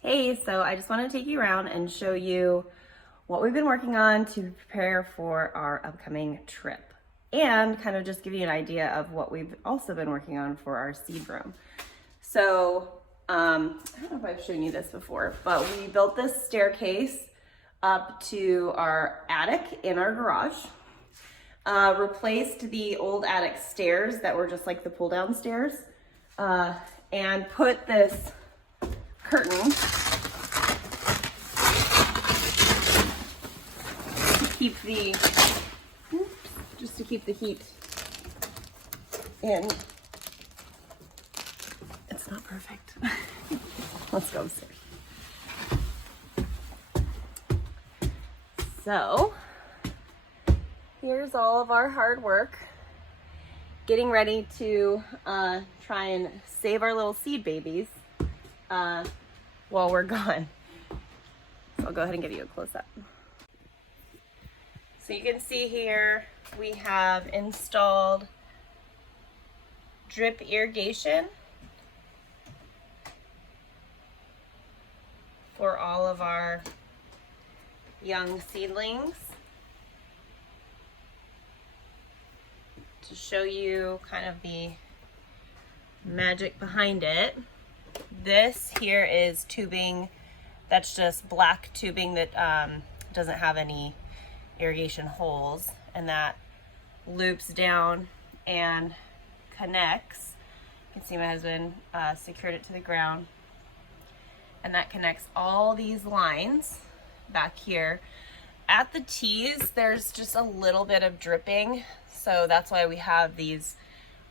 Hey, so I just want to take you around and show you what we've been working on to prepare for our upcoming trip and kind of just give you an idea of what we've also been working on for our seed room. So, I don't know if I've shown you this before, but we built this staircase up to our attic in our garage, replaced the old attic stairs that were just like the pull down stairs, and put this curtain keep the, just to keep the heat in. It's not perfect. Let's go upstairs. So, here's all of our hard work getting ready to try and save our little seed babies while we're gone. So I'll go ahead and give you a close-up. So you can see here we have installed drip irrigation for all of our young seedlings. To show you kind of the magic behind it, this here is tubing that's just black tubing that doesn't have any irrigation holes, and that loops down and connects. You can see my husband secured it to the ground, and that connects all these lines back here. At the tees, there's just a little bit of dripping, so that's why we have these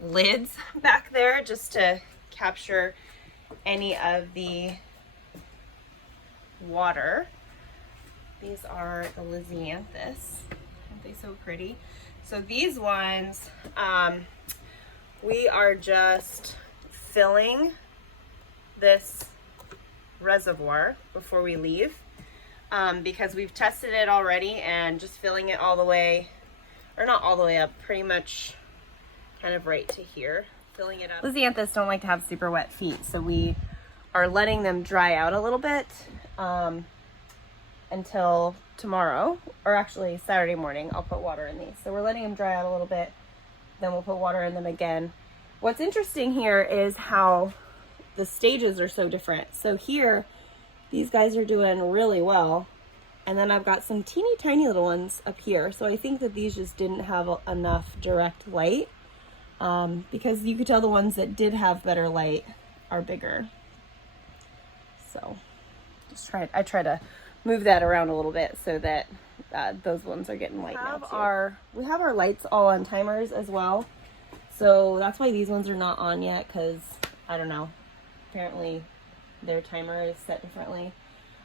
lids back there, just to capture any of the water. These are the Lisianthus. Aren't they so pretty? So these ones, we are just filling this reservoir before we leave, because we've tested it already, and just filling it all the way, or not all the way up, pretty much kind of right to here, filling it up. Lisianthus don't like to have super wet feet, so we are letting them dry out a little bit until tomorrow, or actually Saturday morning. I'll put water in these. So we're letting them dry out a little bit, then we'll put water in them again. What's interesting here is how the stages are so different. So here, these guys are doing really well, and then I've got some teeny tiny little ones up here. So I think that these just didn't have enough direct light, because you could tell the ones that did have better light are bigger. So I try to move that around a little bit so that those ones are getting light now too. We have our lights all on timers as well, so that's why these ones are not on yet, because I don't know, apparently their timer is set differently.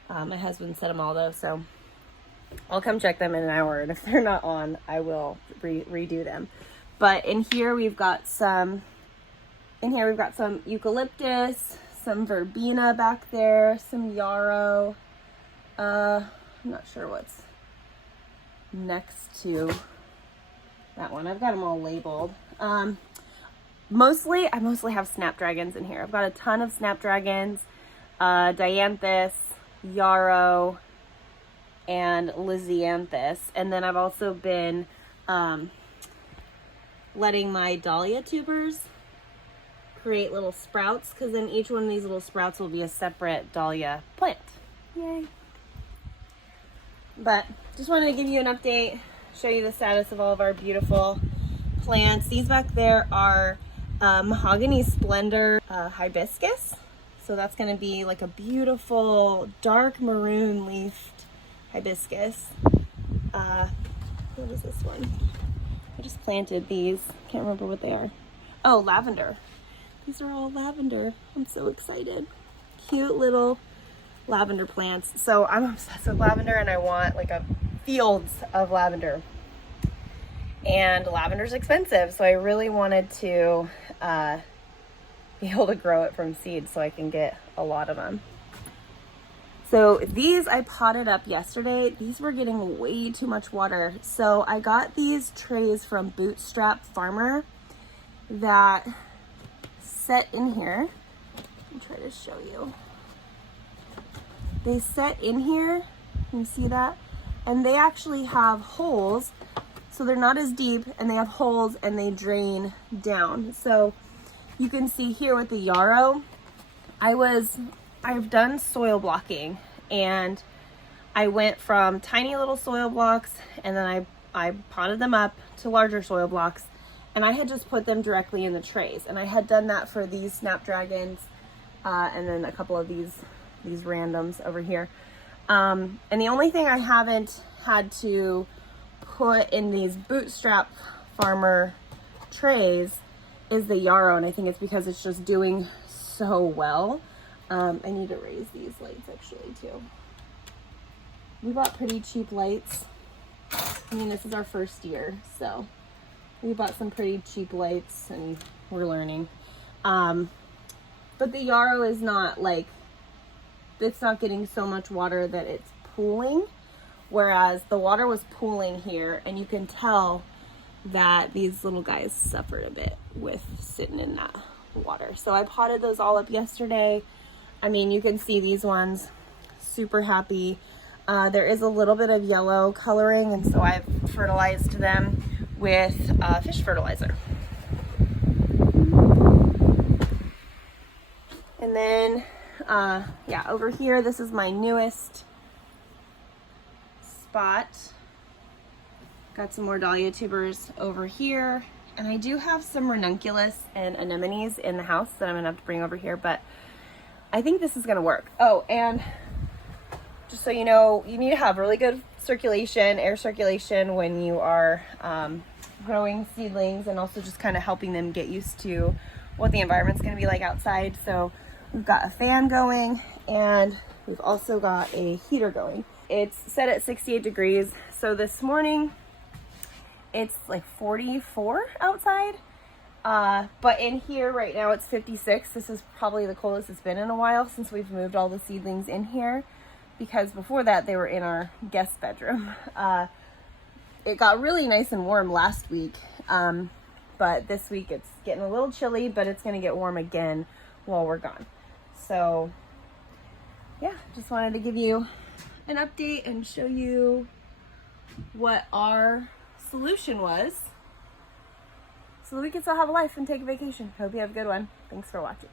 My husband set them all though, so I'll come check them in an hour, and if they're not on, I will redo them. But in here we've got some eucalyptus, some verbena back there, some yarrow. I'm not sure what's next to that one. I've got them all labeled. I mostly have snapdragons in here. I've got a ton of snapdragons, dianthus, yarrow, and lisianthus. And then I've also been letting my dahlia tubers create little sprouts, because then each one of these little sprouts will be a separate dahlia plant. Yay. But just wanted to give you an update, show you the status of all of our beautiful plants. These back there are Mahogany Splendor hibiscus. So that's going to be like a beautiful dark maroon leafed hibiscus. What is this one? I just planted these. Can't remember what they are. Oh, lavender. These are all lavender. I'm so excited. Cute little lavender plants. So I'm obsessed with lavender, and I want like a fields of lavender. And lavender's expensive, so I really wanted to be able to grow it from seed so I can get a lot of them. So these I potted up yesterday. These were getting way too much water. So I got these trays from Bootstrap Farmer that set in here. I'll try to show you. they set in here. Can you see that? And they actually have holes, so they're not as deep, and they have holes and they drain down. So you can see here with the yarrow, I've done soil blocking, and I went from tiny little soil blocks, and then I potted them up to larger soil blocks, and I had just put them directly in the trays. And I had done that for these snapdragons, and then a couple of these randoms over here. And the only thing I haven't had to put in these Bootstrap Farmer trays is the yarrow, and I think it's because it's just doing so well. I need to raise these lights actually too. We bought pretty cheap lights. I mean, this is our first year, so we bought some pretty cheap lights and we're learning. But the yarrow is not like, it's not getting so much water that it's pooling, whereas the water was pooling here, and you can tell that these little guys suffered a bit with sitting in that water. So I potted those all up yesterday. I mean, you can see these ones, super happy. There is a little bit of yellow coloring, and so I've fertilized them with fish fertilizer. And then, yeah, over here, this is my newest spot. Got some more dahlia tubers over here. And I do have some ranunculus and anemones in the house that I'm gonna have to bring over here, but I think this is gonna work. Oh, and just so you know, you need to have really good circulation, air circulation, when you are growing seedlings, and also just kind of helping them get used to what the environment's gonna be like outside. So we've got a fan going, and we've also got a heater going. It's set at 68 degrees. So this morning, it's like 44 outside. But in here right now it's 56. This is probably the coldest it's been in a while since we've moved all the seedlings in here, because before that they were in our guest bedroom. It got really nice and warm last week, but this week it's getting a little chilly, but it's gonna get warm again while we're gone. So yeah, just wanted to give you an update and show you what our solution was, so that we can still have a life and take a vacation. Hope you have a good one. Thanks for watching.